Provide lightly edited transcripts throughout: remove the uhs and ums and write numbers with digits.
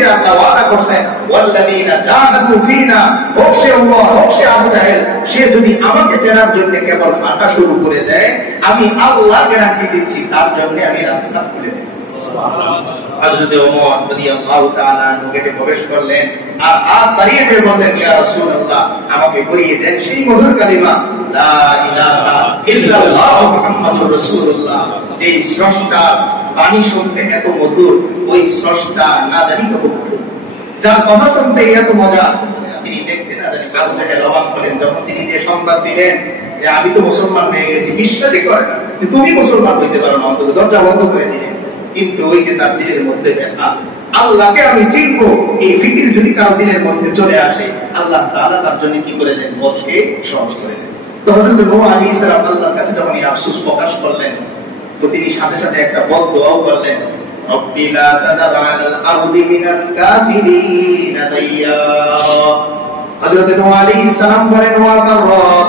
যে আল্লাহ ওয়াদা করছেন ওয়াল্লাযীনা জাহাদু ফিনা, হোক সে উমর হোক সে আবু জাহেল, সে যদি আমাকে চেনার জন্য কেবল হাঁটা শুরু করে দেয়, আমি আল্লাহ গ্যারান্টি দিচ্ছি তার জন্য আমি রাস্তা খুলে দেব। হযরত ওমর রাদিয়াল্লাহু তাআলা গেটে প্রবেশ করলেন আর হাত বাড়িয়ে দিয়ে বললেন, ইয়া রাসূলুল্লাহ, আমাকে পড়িয়ে দেন সেই মধুর কালিমা লা ইলাহা ইল্লাল্লাহ মুহাম্মাদুর রাসূলুল্লাহ। যে স্রষ্টা বাণী শুনতে এত মধুর, ওই স্রষ্টা না জানি কত মধুর, যার কথা শুনতে এত মজা, তিনি দেখতে না জানি আবু জাহেল অবাক হলেন যখন তিনি যে সংবাদ দিলেন যে আমি তো মুসলমান হয়ে গেছি, বিশ্বাসই করে না যে তুমি মুসলমান হইতে পারো না, অন্তত দরজা বন্ধ করে দিলেন। কিন্তু ওই যে তার দিলের মধ্যে ব্যথা, আল্লাহকে আমি চিনবো, এই ফিকির যদি কারো দিলের মধ্যে চলে আসে, আল্লাহ তাআলা তার জন্য কি করে দেন, পথকে সহজ করে দেন। তো হযরত নূহ আলাইহিস সালাম আল্লাহর কাছে যখন এই আফসোস প্রকাশ করলেন, তো তিনি সাথে সাথে একটা বদদুআও করলেন, রব্বি লা তাযার আলাল আরদি মিনাল কাফিরিনা দাইয়ারা। হযরত নূহ আলাইহিস সালাম বলেন, ও আমার রব,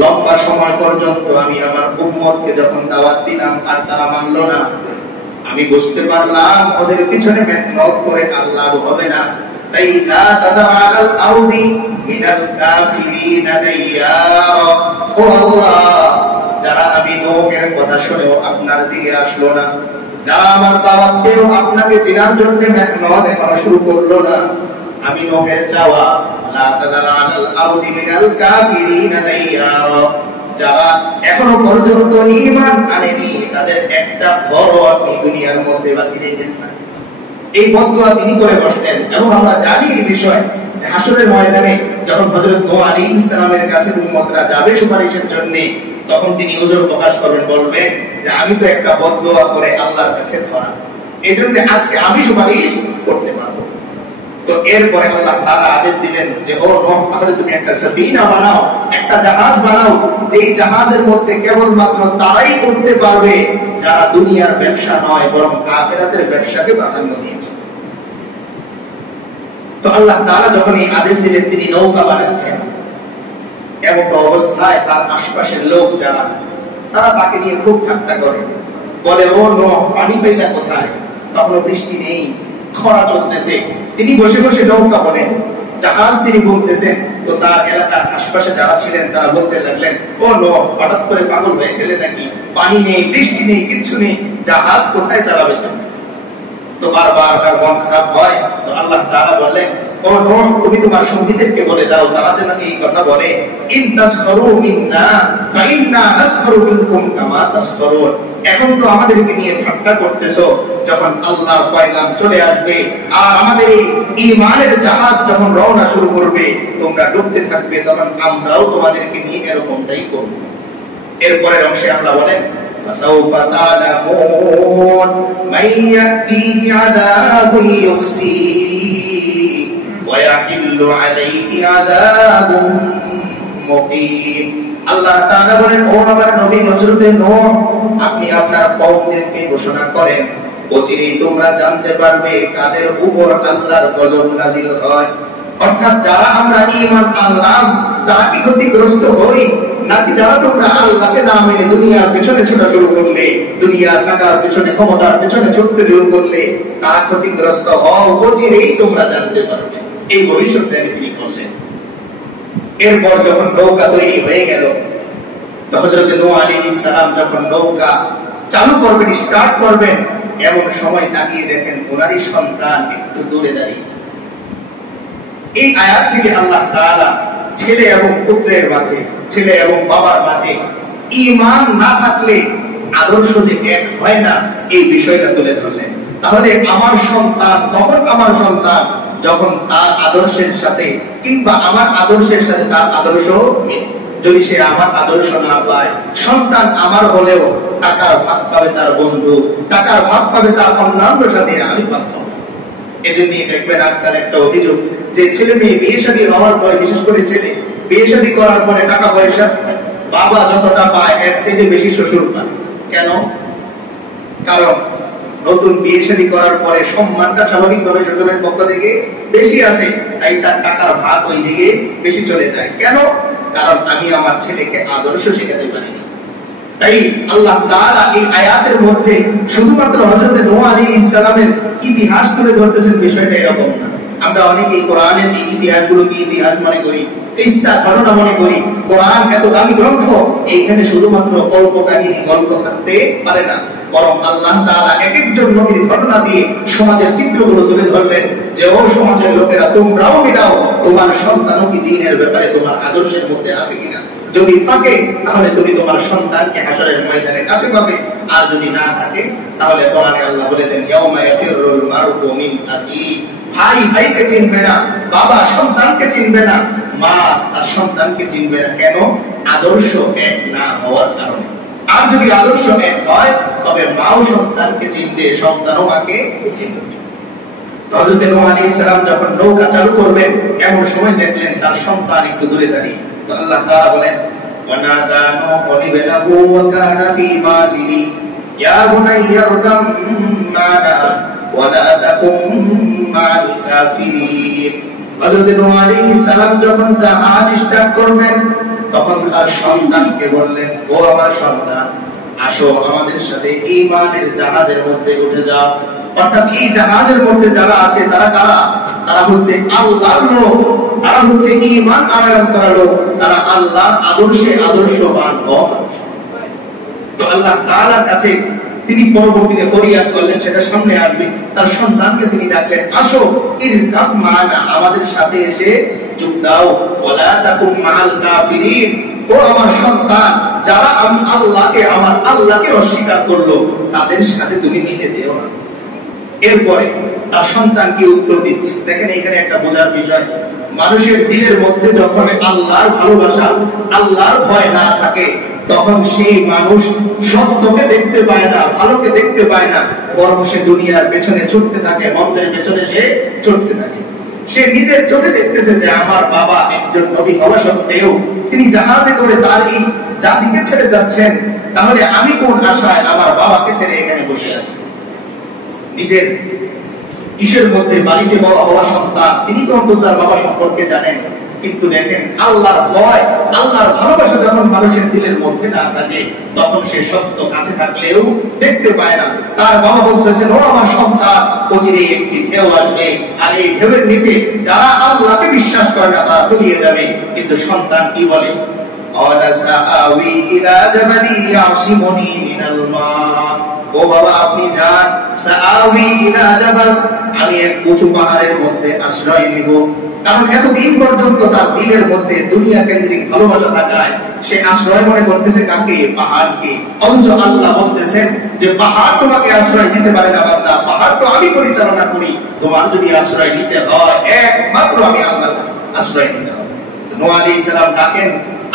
লম্বা সময় পর্যন্ত আমি আমার উম্মতকে যখন দাওয়াত দিলাম আর তারা মানলো না, আমি বুঝতে পারলাম ওদের পিছনে মেহনত করে আল্লাহ হবে না, তাই লা তাযার আলাল আরদি মিনাল কাফিরিনা দাইয়ারা। ও আল্লাহ, যারা আমি নূহের কথা শুনেও আপনার দিকে আসলো না, যারা আমার দাওয়াত পেয়েও আপনাকে চেনার জন্য মেহনত এখনো শুরু করলো না, আমি নূহের চাওয়া লা তাযার আলাল আরদি মিনাল কাফিরিনা দাইয়ারা, যারা এখনো পর্যন্ত ঈমান আনেনি তাদের একটা বড় আপনি দুনিয়ার মধ্যে বাকি রেখেন না। এই বদদুয়া তিনি করে বসতেন। এবং আমরা জানি এই বিষয় যে হাসরের ময়দানে যখন হযরত নূহ আলাইহিস সালামের কাছে উম্মতরা যাবে সুপারিশের জন্য, তখন তিনি ওজর প্রকাশ করবেন, বলবেন যে আমি তো একটা বদদুয়া করে আল্লাহর কাছে ধরা, এজন্য আজকে আমি সুপারিশ করতে পারবো। তো এরপরে আল্লাহ তাআলা আদেশ দিলেন যে ও নূহ, তাহলে তুমি একটা সাফিনা বানাও, একটা জাহাজ বানাও, যেই জাহাজের মধ্যে কেবলমাত্র তারাই উঠতে পারবে যারা দুনিয়ার ব্যবসা নয় বরং আখিরাতের ব্যবসাকে প্রাধান্য দিয়েছে। তো আল্লাহ তাআলা যখন এই আদেশ দিলেন, তিনি নৌকা বানাচ্ছেন, এমন অবস্থায় তার আশপাশের লোক যারা, তারা তাকে নিয়ে খুব ঠাট্টা করে, বলে ও নূহ, পানি পাইলা কোথায়? তখন বৃষ্টি নেই, খরা চলতেছে, তিনি বসে বসে নৌকা বলেন, জাহাজ তিনি বলতেছেন। তো তার এলাকার আশপাশে যারা ছিলেন তারা বলতে লাগলেন, ও নূহ, হঠাৎ করে পাগল হয়ে গেলে নাকি? পানি নেই, বৃষ্টি নেই, কিচ্ছু নেই, জাহাজ কোথায় চালাবে তুমি? তো বারবার তার মন খারাপ হয়। তো আল্লাহ তাআলা বলেন, ও নূহ, তুমি তোমার সঙ্গীদেরকে বলে দাও তারা যেন এই কথা বলে, ইন তাসখরু মিন্না ফাইন্না নাসখরু মিনকুম কামা তাসখরুন। এখন তো আমাদেরকে নিয়ে ঠাট্টা করতেছো, যখন আল্লাহর পয়গাম চলে আসবে আর আমাদের এই ঈমানের জাহাজ যখন রওনা শুরু করবে, তোমরা ডুবতে থাকবে, তখন আমরাও তোমাদেরকে নিয়ে এরকমটাই করব। এরপরের অংশে আল্লাহ বলেন, ফাসাউফা তা'লামুন মান ইয়াতিহি আযাবুন ইউখজি ওয়া ইয়াহিল্লু আলাইহি আযাবুন মুকিম। আল্লাহ তাআলা বলেন, ও আমার নবী হযরত নূহ, আপনি আপনার কওমদেরকে ঘোষণা করেন, অচিরেই তোমরা জানতে পারবে কাদের উপর আল্লাহর গজব নাযিল হয়। অর্থাৎ যারা আমরা ঈমান আনলাম তারা কি ক্ষতিগ্রস্ত হই, নাকি যারা তোমরা আল্লাহকে না মেনে দুনিয়ার পেছনে ছোটা শুরু করলে, দুনিয়ার টাকার পেছনে, ক্ষমতার পেছনে ছুটতে শুরু করলে, তারা ক্ষতিগ্রস্ত হও, অচিরেই তোমরা জানতে পারবে। এই ভবিষ্যৎবাণী তিনি করলেন। এরপর যখন নৌকা তৈরি হয়ে গেল, তো হযরত নূহ আলাইহিস সালাম যখন নৌকা চালু করবেন, স্টার্ট করবেন, এমন সময় তাকিয়ে দেখেন ওনারই সন্তান একটু দূরে দাঁড়িয়ে। এই আয়াত থেকে আল্লাহ তাআলা ছেলে এবং পুত্রের মাঝে, ছেলে এবং বাবার মাঝে ঈমান না থাকলে আদর্শ যে এক হয় না, এই বিষয়টা তুলে ধরলেন। তাহলে আমার সন্তান তখন আমার সন্তান যখন তার আদর্শের সাথে কিংবা আমার আদর্শের সাথে তার আদর্শ মিলে। যদি সে আমার আদর্শ না পায়, সন্তান আমার হলেও টাকার ভাগ পাবে তার বন্ধু, টাকার ভাগ পাবে তার অন্যান্য সাথে, আমি পাবো। এজন্য দেখবেন আজকাল একটা অভিযোগ যে ছেলে মেয়ে বিয়ে শাদী হওয়ার পরে, বিশেষ করে ছেলে বিয়ে শাদী করার পরে টাকা পয়সা বাবা যতটা পায় এর থেকে বেশি শ্বশুর পায়। কেন? কারণ নতুন বিয়ে শাদী করার পরে সম্মানটা স্বাভাবিকভাবে শ্বশুরের পক্ষ থেকে বেশি আসে, তাই তার টাকার ভাগ ওই দিকে বেশি চলে যায়। কেন? কারণ আমি আমার ছেলেকে আদর্শ শেখাতে পারিনি। তাই আল্লাহ তাআলা এই আয়াতের মধ্যে শুধুমাত্র হযরত নূহ আলাইহিস সালামের ইতিহাস তুলে ধরতেছেন, বিষয়টা এরকম না। আমরা অনেকেই কোরআনের এই ইতিহাসগুলোকে ইতিহাস মনে করি, কিসসা ঘটনা মনে করি। কোরআন এত দামি গ্রন্থ, এইখানে শুধুমাত্র গল্প কাহিনী গল্প থাকতে পারে না, বরং আল্লাহ তাআলা এক একজন নবীর ঘটনা দিয়ে সমাজের চিত্রগুলো তুলে ধরলেন যে ও সমাজের লোকেরা, তোমরাও মিলাও তোমার সন্তানও কি দ্বীনের ব্যাপারে তোমার আদর্শের মধ্যে আছে কিনা। যদি থাকে তাহলে তুমি তোমার সন্তানকে হাশরের ময়দানে কাছে পাবে, আর যদি না থাকে তাহলে কোরআনে আল্লাহ বলে দেন ইয়াউমা ইয়াফিরুল মারউ মিন আখি, ভাই ভাইকে চিনবে না, বাবা সন্তানকে চিনবে না, মা তার সন্তানকে চিনবে না। কেন? আদর্শ এক না হওয়ার কারণে। আর যদি আদর্শ এক হয় তবে মাও সন্তানকে চিনবে, সন্তানও মাকে চিনবে। হযরত নূহ আলাইহিস সালাম যখন নৌকা চালু করবেন, এমন সময় দেখলেন তার সন্তান একটু দূরে দাঁড়িয়ে। তো আল্লাহ তাআলা বলেন ওয়ানাদা নূহু ইবনাহু ওয়া কানা ফি মাযিলি ইয়া বুনাইয়া ইরকাম মা'না ওয়া লা তাকুম মা'আল কাফিরিন। হযরত নূহ আলাইহিস সালাম যখন জাহাজ স্টার্ট করবেন, তখন তার সন্তানকে বললেন, ও আমার সন্তান, আসো আমাদের সাথে ঈমানের জাহাজের মধ্যে উঠে যাও। অর্থাৎ এই জাহাজের মধ্যে যারা আছে তারা কারা? তারা হচ্ছে আল্লাহর লোক, তারা হচ্ছে ঈমান আনয়ন করা লোক, তারা আল্লাহর আদর্শে আদর্শবান লোক। তো আল্লাহ তাআলার কাছে তিনি পরবর্তীতে ফরিয়াদ করলেন, সেটা সামনে আসবে। তার সন্তানকে তিনি ডাকলেন, আসো ইরকাব মা'না, আমাদের সাথে এসে যোগ দাও। ওয়ালা তাকুম মা'আল কাফিরিন, ও আমার সন্তান, যারা আমি আল্লাহকে আমার আল্লাহকে অস্বীকার করলো তাদের সাথে তুমি মিলে যেও না। এরপরে তার সন্তান কি উত্তর দিচ্ছে দেখেন, এখানে একটা বোঝার বিষয়। মানুষের দিলের মধ্যে যখন আল্লাহর ভালোবাসা, আল্লাহর ভয় না থাকে, তখন সেই মানুষ সত্যকে দেখতে পায় না, ভালোকে দেখতে পায় না, বরং সে দুনিয়ার পেছনে ছুটতে থাকে, মন্দের পেছনে সে ছুটতে থাকে। সে নিজের চোখে দেখতেছে যে আমার বাবা একজন নবী হওয়া সত্ত্বেও তিনি জাহাজে করে তার এই জাতিকে ছেড়ে যাচ্ছেন, তাহলে আমি কোন আশায় আমার বাবাকে ছেড়ে এখানে বসে আছি। নিজের কিসের মধ্যে বাড়িতে বড় হওয়া সন্তান, তিনি তো অন্তত তার বাবা সম্পর্কে জানেন, কিন্তু দেখেন আল্লাহর ভয়, আল্লাহর ভালোবাসা যখন মানুষের দিলের মধ্যে না থাকে, তখন সে সত্য কাছে থাকলেও দেখতে পায় না। তার বাবা বলতেছেন, ও আমার সন্তান, অচিরে একটি ঢেউ আসবে, আর এই ঢেউয়ের নিচে যারা আল্লাহকে বিশ্বাস করে না তারা তলিয়ে যাবে। কিন্তু সন্তান কি বলে? ও বাবা আপনি যান, সাআওয়ি ইলা জাবাল, আমি এক উঁচু পাহাড়ের মধ্যে আশ্রয় নিব। কারণ এতদিন পর্যন্ত তার দিলের মধ্যে দুনিয়া কেন্দ্রিক ভালোবাসা থাকায় সে আশ্রয় মনে করতেছে কাকে? পাহাড়কে। অথচ আল্লাহ বলতেছেন যে পাহাড় তোমাকে আশ্রয় দিতে পারে না বান্দা, পাহাড় তো আমি পরিচালনা করি, তোমার যদি আশ্রয় নিতে হয় একমাত্র আমি আল্লাহর কাছে আশ্রয় নিতে হবে। নূহ আলাইহিস সালাম ডাকেন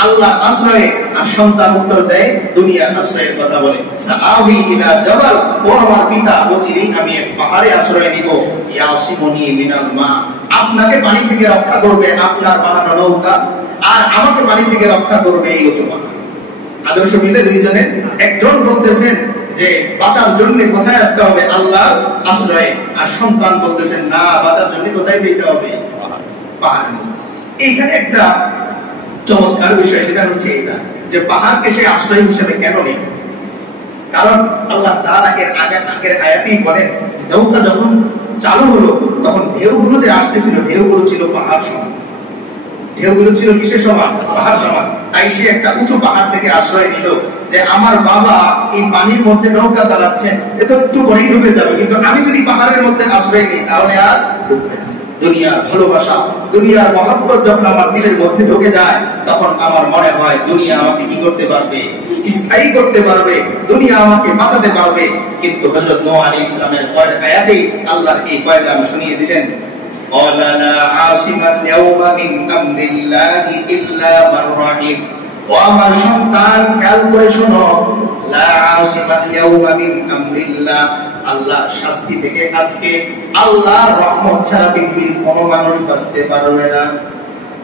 আল্লাহ আশ্রয়ে, আর সন্তান উত্তর দেয় দুনিয়ার আশ্রয়ের কথা বলে। সাআওয়ি ইলা জাবাল, ও আমার পিতা, অচিরেই আমি এক পাহাড়ে আশ্রয় নিব। ইয়াসিমুনি মিনাল মা, আপনাকে পানি থেকে রক্ষা করবে আপনার বানানো নৌকা, আর আমাকে পানি থেকে রক্ষা করবে এই উঁচু পাহাড়। আদর্শ মিলে দুইজনে। একজন বলতেছেন যে বাঁচার জন্য কোথায় আসতে হবে? আল্লাহর আশ্রয়ে। আর সন্তান বলতেছেন না, বাঁচার জন্য কোথায় যেতে হবে? পাহাড়। এইখানে একটা চমৎকার বিষয়, সেটা হচ্ছে এটা যে পাহাড়কে সে আশ্রয় হিসেবে কেন নেই? কারণ আল্লাহ তাআলা আগের আয়াতেই বলেন, নৌকা যখন চালু হলো তখন ঢেউগুলো যে আসতেছিল, ঢেউগুলো ছিল পাহাড় সমান। ঢেউগুলো ছিল কিসের সমান? পাহাড় সমান। তাই সে একটা উঁচু পাহাড় থেকে আশ্রয় নিল যে আমার বাবা এই পানির মধ্যে নৌকা চালাচ্ছেন, এ তো একটু পরেই ডুবে যাবে, কিন্তু আমি যদি পাহাড়ের মধ্যে আশ্রয় নিই তাহলে আর ডুববে না। দুনিয়ার ভালোবাসা, দুনিয়ার মহব্বত যখন আমার দিলের মধ্যে ঢুকে যায়, তখন আমার মনে হয় দুনিয়া আমাকে কি করতে পারবে? স্থায়ী করতে পারবে, দুনিয়া আমাকে বাঁচাতে পারবে। কিন্তু হযরত নূহ আলাইহিস সালামের পরের আয়াতে আল্লাহ এই পয়গাম শুনিয়ে দিলেন, ক্বালা লা আসিমাল ইয়াওমা মিন আমরিল্লাহি ইল্লা মান রাহিম। ও আমার সন্তান, খেয়াল করে শোনো, লা আসিমাল ইয়াওমা মিন আমরিল্লাহ, আল্লাহর শাস্তি থেকে আজকে আল্লাহর রহমত ছাড়া পৃথিবীর কোন মানুষ বাঁচতে পারবে না।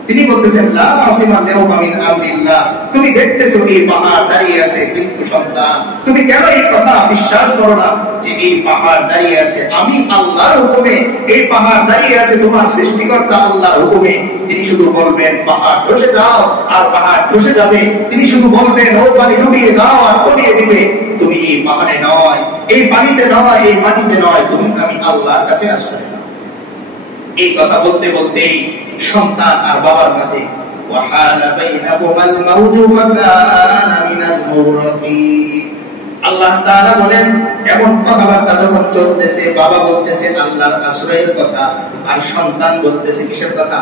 তিনি বলতেছেন লা আসিমা লিয়াউমা মিন আমরিল্লাহ, তুমি দেখতেছো এই পাহাড় দাঁড়িয়ে আছে কিন্তু সন্তান, তুমি কেন এই কথা বিশ্বাস করো না যে এই পাহাড় দাঁড়িয়ে আছে আমি আল্লাহর হুকুমে, এই পাহাড় দাঁড়িয়ে আছে তোমার সৃষ্টিকর্তা আল্লাহর হুকুমে। তিনি শুধু বলবেন পাহাড় ধসে যাও আর পাহাড় ধসে যাবে, তিনি শুধু বলবেন ও পানি ডুবিয়ে দাও আর তলিয়ে দিবে। তুমি এই পাহাড়ে নয়, এই পানিতে নয়, এই মাটিতে নয়, তুমি আমি আল্লাহর কাছে আশ্রয় নাও। এই কথা বলতে বলতেই সন্তান আর বাবার মাঝে ওয়াহালা বাইনাহুমাল মাউজু ফাকানা মিনাল মুগরাকিন। আল্লাহ তাআলা বলেন এমন কথাবার্তা যখন চলতেছে, বাবা বলতেছে আল্লাহর আশ্রয়ের কথা আর সন্তান বলতেছে কিসের কথা?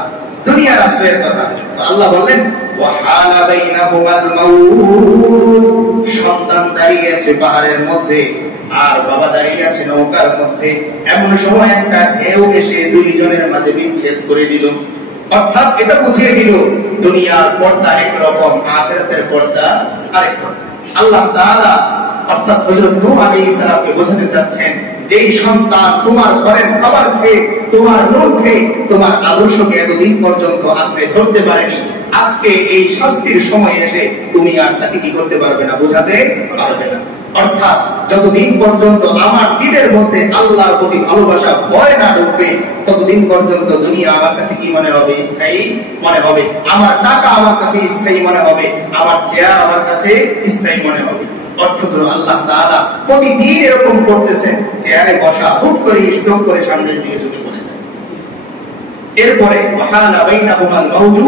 দুনিয়ার আশ্রয়ের কথা। তো আল্লাহ বললেন ওয়াহালা বাইনাহুমাল মাউজ, সন্তান দাঁড়িয়ে আছে পাহাড়ের মধ্যে আর বাবা দাঁড়িয়ে আছে নৌকার মধ্যে। এমন সময় একটা ঢেউ এসে দুইজনের মাঝে বিচ্ছেদ করে দিল। অর্থাৎ এটা বুঝিয়ে দিল দুনিয়ার পর্দা একরকম, আখিরাতের পর্দা আরেক রকম। আল্লাহ তাআলা অর্থাৎ হযরত নূহ আলাইহিস সালামকে বোঝাতে চাচ্ছেন যে এই সন্তান তোমার ঘরের খাবার খেয়ে, তোমার নূর খেয়ে, তোমার আদর্শকে এতদিন পর্যন্ত আঁকড়ে ধরতে পারেনি, আজকে এই শাস্তির সময় এসে তুমি আর তাকে কি করতে পারবে না, বোঝাতে পারবে না। অর্থাৎ যতদিন পর্যন্ত আমার দিলের মধ্যে আল্লাহর প্রতি ভালোবাসা ভয় না ঢুকবে, ততদিন পর্যন্ত দুনিয়া আমার কাছে কি মনে হবে? স্থায়ী মনে হবে। আমার টাকা আমার কাছে স্থায়ী মনে হবে, আমার চেয়ার আমার কাছে স্থায়ী মনে হবে। অর্থাৎ আল্লাহ তাআলা প্রতিদিন এরকম করতেছেন, চেয়ারে বসা হুট করে স্ট্রোক করে সামনের দিকে ঝুঁকে পড়ে যায়। এরপরে ওয়াহালা বাইনাহুমাল মাউজু